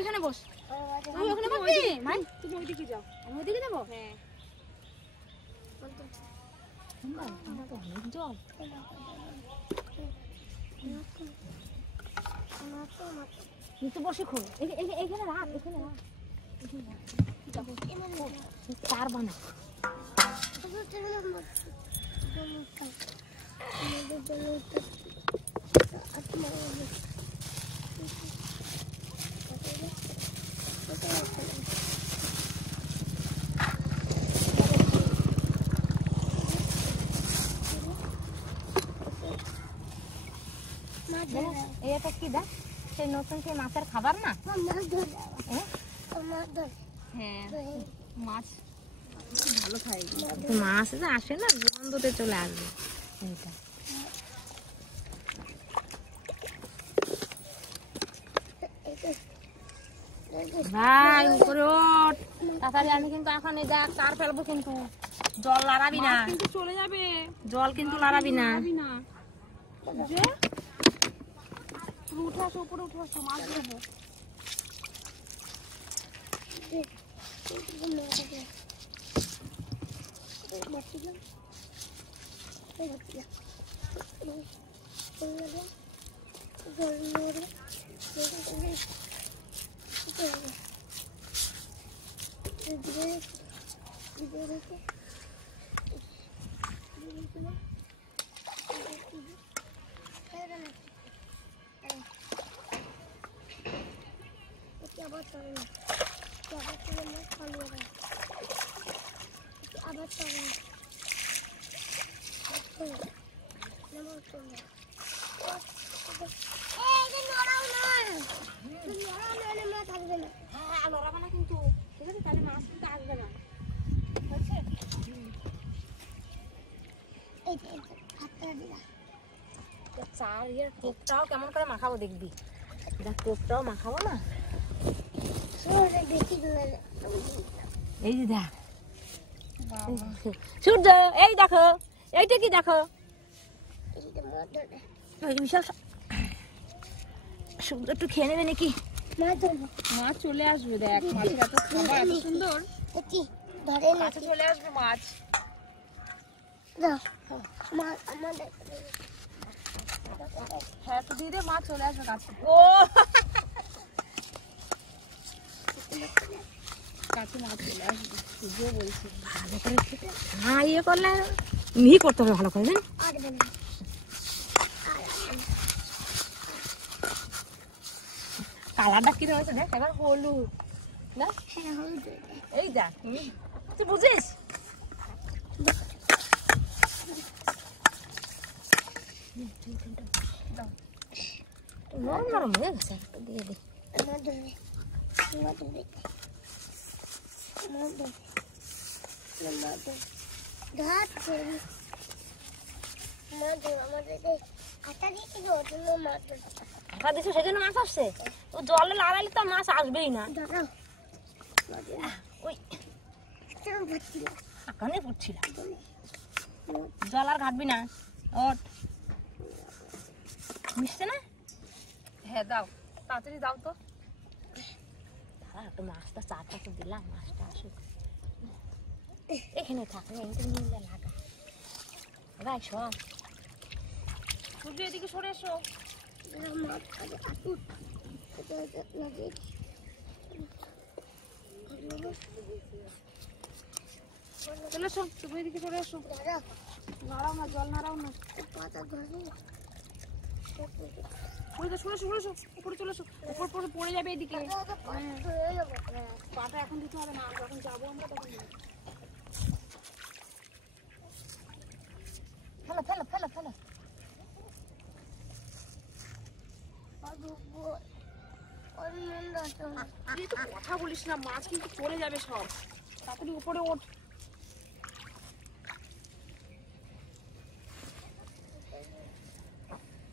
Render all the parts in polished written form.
এখানে বস, তুই ওখানে বসবি ভাই, তুমি ওইদিকে যাও, আমি ওইদিকে যাবো। হ্যাঁ জল নিচে বসে খো, এখানে রাখ, এখানে রাখ, চার বানা এটা কি দা সেই নতুন সেই মাছের খাবার না? হ্যাঁ মাছ ভালো খাই, মাছ আসে না গন্ধতে চলে আসবে। এইটা ভাই উপরে ওঠ তাড়াতাড়ি, আমি কিন্তু এখন এই দেখ তার ফেলবো, কিন্তু জল লাড়াবি না, কিন্তু চলে যাবে জল, কিন্তু লাড়াবি না। যে উঠে আসো, উপরে উঠে আসো, মাছ ধরবো। চার ইয়ের টোপটাও কেমন করে মাখাবো দেখবি, দেখ টোপটাও মাখাবো না। এই যে দেখ সূর্য, এই দেখো এইটা কি দেখো, বিশাল সূর্য একটু খেয়ে নেবে নাকি? মাছ চলে আসবে, দেখ মাছের এত খাবার এত সুন্দর, কাছে চলে আসবে মাছ। হ্যাঁ তো দিয়ে দে, মাছ চলে আসবে কাছে। ও কাছে মাছ চলে আসবে, সূর্যও বলছি ভালো করে খেতে। হ্যাঁ ইয়ে করলে মিহি করতে হবে ভালো করে, জান কালারটা কি রয়েছে দেখ, এবার হলুদ না, এই দেখ তুই বুঝিস। নরম নরম হয়ে গেছে, দিয়ে দে। সেজন্য মাছ আসছে, ও জলে লাগাইলে তো মাছ আসবেই না। জল আর ঘাটবি না, ওঠ মিশছে না। হ্যাঁ দাও, তাড়াতাড়ি দাও তো। একটু মাছটা চারটা তো দিলাম, মাছটা আসুক, এখানে থাক লাগা ভাই সব। সূর্য এদিকে সরে এসো, চলে এসো, তুমি এদিকে সরে এসো। নাড়াও না, জল নাড়াও না, পাতা ধরে উপরে চলে এসো, উপরে পড়ে যাবে এদিকে। পাটা এখন দিতে হবে না, যখন যাবো আমরা তখন ফেলো। কথা বলিস না, মাছ কিন্তু চলে যাবে সব। তাড়াতাড়ি উপরে ওঠ।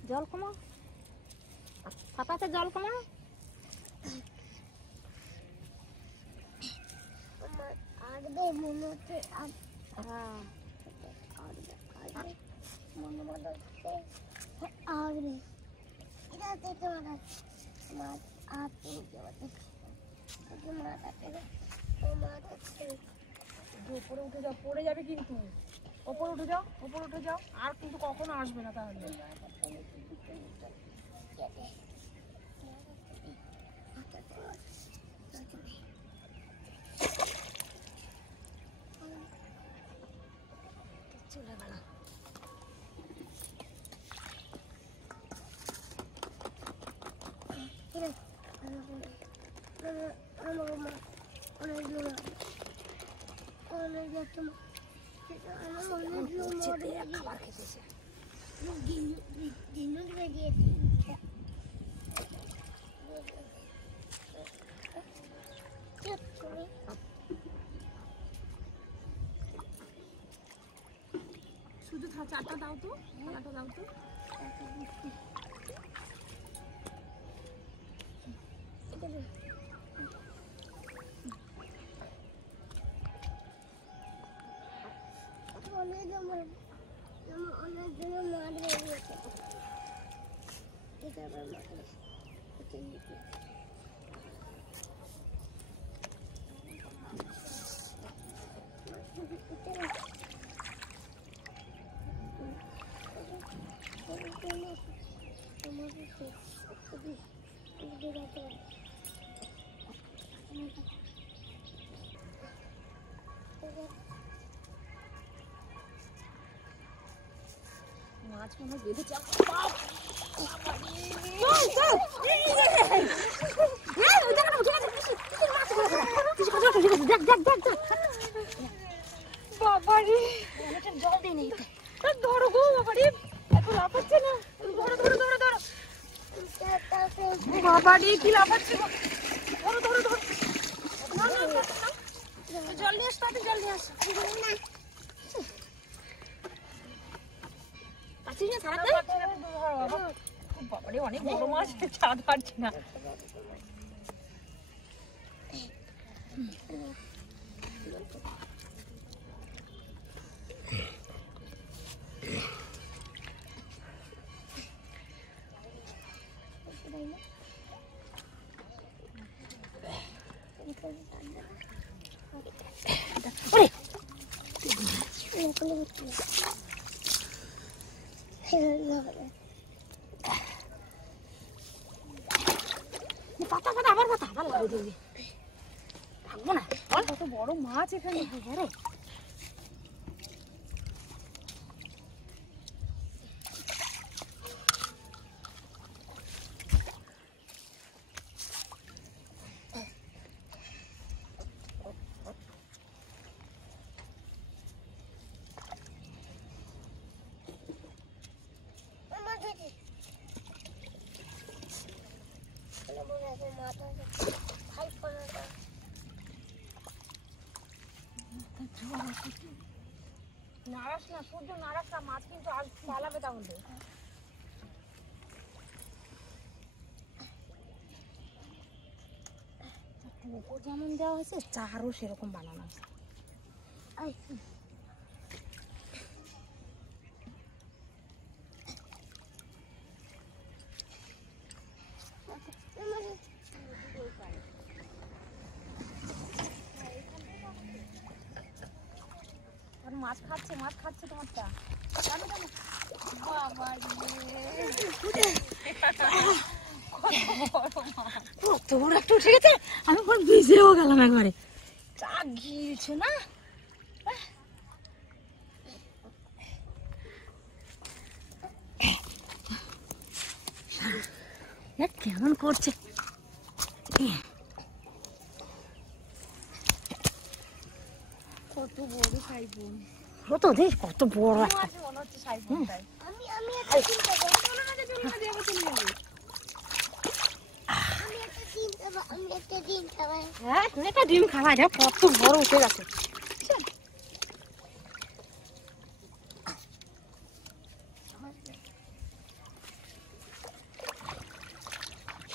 জল কমা, পাতাতে জল কমা। উপরে উঠে যাও, পড়ে যাবে কিন্তু। উপরে উঠে যাও, আর কিন্তু কখনো আসবে না তাহলে। খাবার খেতেছে। শুধু চারটা দাও তো, চারটা দাও তো। মাছ মনে বেঁধেছে। বাবারি জল দিই ধরো গো, বাবারি এত লাফাচ্ছে না। ধরো বাবারি কি লাফাচ্ছে। ধরো জল নিয়ে আসো, তাতে জল নিয়ে আসো। অনেক বড় মাছ, ছাদ পারছি না। থাকবো না, কত বড় মাছ এখানে। নারাস না, সূর্য নারাস না, মাছ কিন্তু আজ পালাবে তাহলে। উপর যেমন দেওয়া হয়েছে, চারও সেরকম বানানো আছে। মাছ খাচ্ছে তোমারটা। কত বড় একটা উঠে গেছে, আমি পুরো ভিজেও গেলাম একবারে। চা গিয়েছে না। কেমন করছে কত বড় সাইবন কত দেখ কত বড় আছে মনে হচ্ছে সাইবনটাই আমি একটা ডিম খাবো চলো না চলো না দেবো তুমি আমি একটা ডিম খাবো হ্যাঁ তুমি একটা ডিম খাওয়া যা কত বড় উঠে গেছে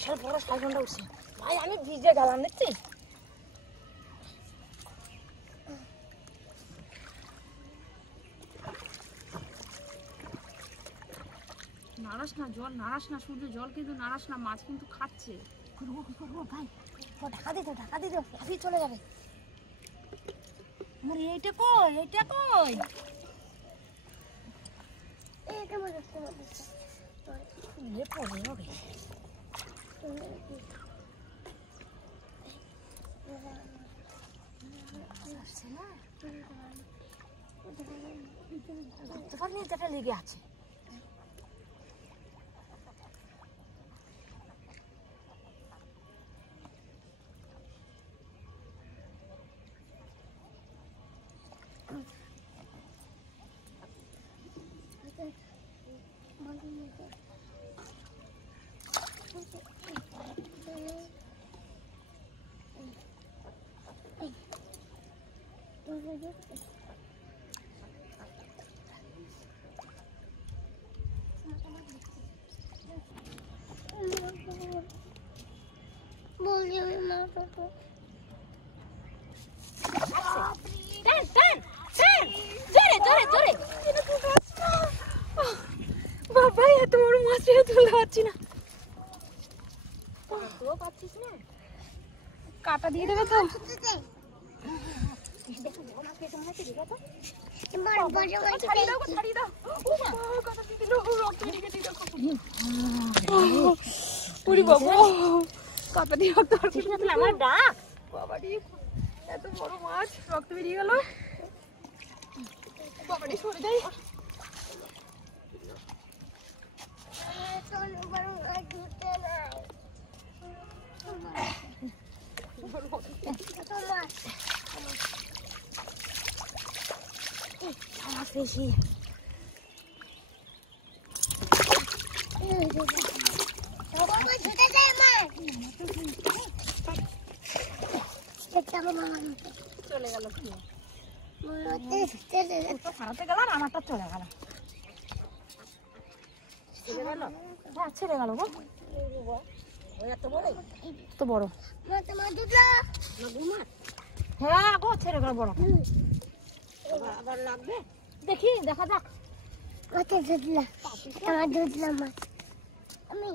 বিশাল বড় সাইবনটা উঠছে ভাই আমি ভিজে গেলাম দেখছি নারাস না জল নারাস না সূর্য জল কিন্তু নারাস না মাছ কিন্তু খাচ্ছে ভাই ঢাকা দিতে ভাবি চলে যাবে আমার এইটা কই লেগে আছে বাবা এত বড় মাছ তুলতে পারছি না কাটা দিয়ে দেবে তো আমার ডাক বাবারি এত বড় মাছ রক্ত বেরিয়ে গেল বাবারি সরে যাই বেশি চলে গেল হারাতে গেল আর আমারটা চলে গেল ছেড়ে গেল গো এত বড় হ্যাঁ গো ছেড়ে গেল বড় আবার লাগবে দেখি দেখা যাক আমি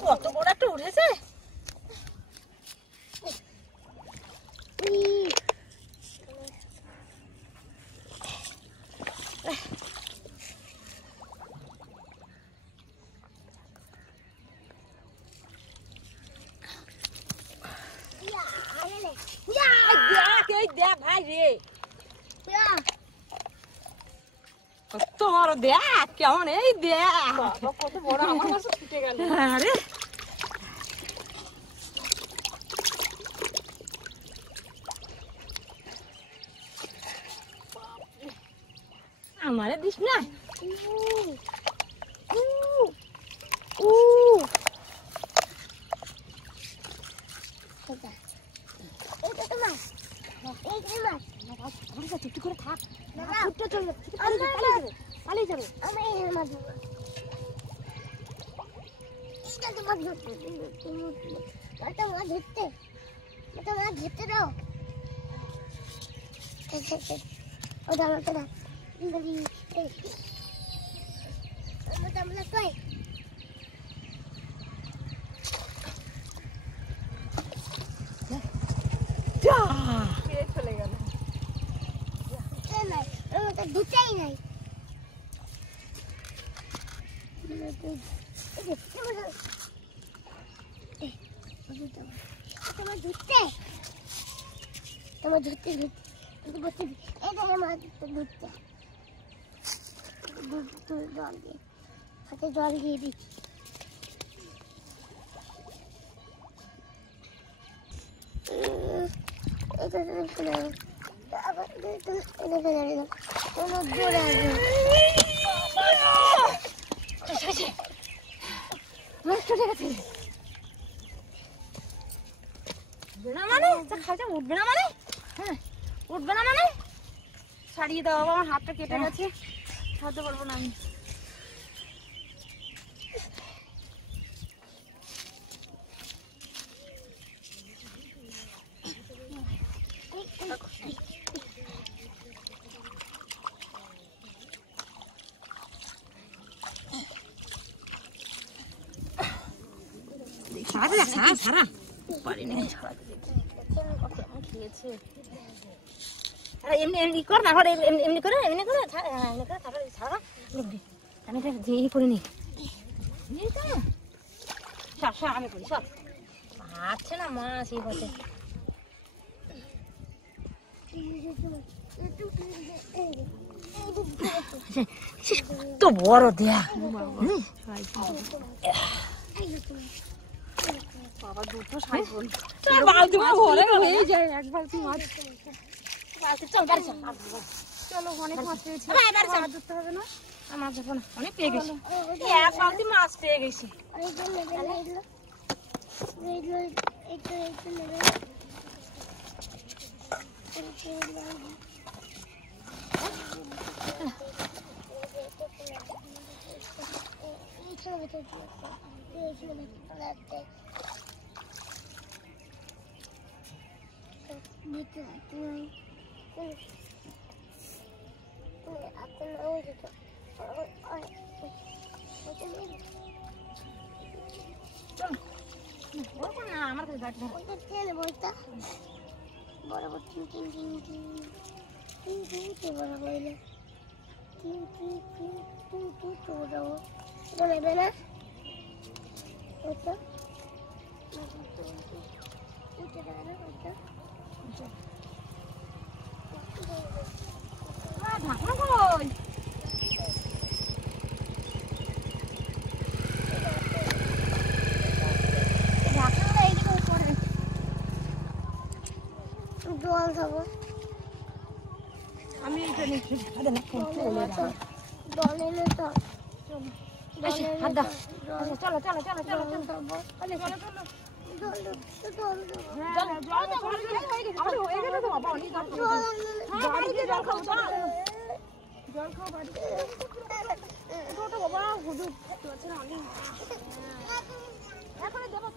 কত বড় একটা উঠেছে দেখ ভাই রে কত বড় দেখ কেমন এই দেখ কত বড় আমার মাছ ছুটে গেল আরে আমারে দিস না চুপটি করে থাক পালিয়ে যাবে ধরতে দাও দুটাই নাই তোমার ধরতে তোমার ধরতে ধরতে এই দেখে আমার ধরতে জল দিয়ে হাতে জল দিয়ে দিচ্ছি এটা ফেলে আবার এটা ফেলে দিলাম কোনো জোরে আসবে উঠবে না মানে খাইতে উঠবে না মানে হ্যাঁ উঠবে না মানে ছাড়িয়ে দাও আমার হাতটা কেটে গেছে ছাড়তে পারবো না আমি সারা পারিনি খেয়েছে এমনি এমনি কর না এমনি করে এমনি করে সারা আমি এটা দিয়ে করে নি সব আমি করি সব হাঁটছে না মাছ এই হতে তো বড় দেয়া বাবা দুটো সাইকেল বালতি ভরে হয়ে যায় এক বালতি মাছ বালতি চল গাড়ি চল চলো অনেক মাছ পেয়েছি এবার চল ধরতে হবে না আমার দেখো না অনেক পেয়ে গেছি এক বালতি মাছ পেয়ে গেছি আমার বরাবর নেবে না ওটা ঢাকা কই জল খাবো আমি জল এনে তো চলো চলো চলো চলো এখন দেবো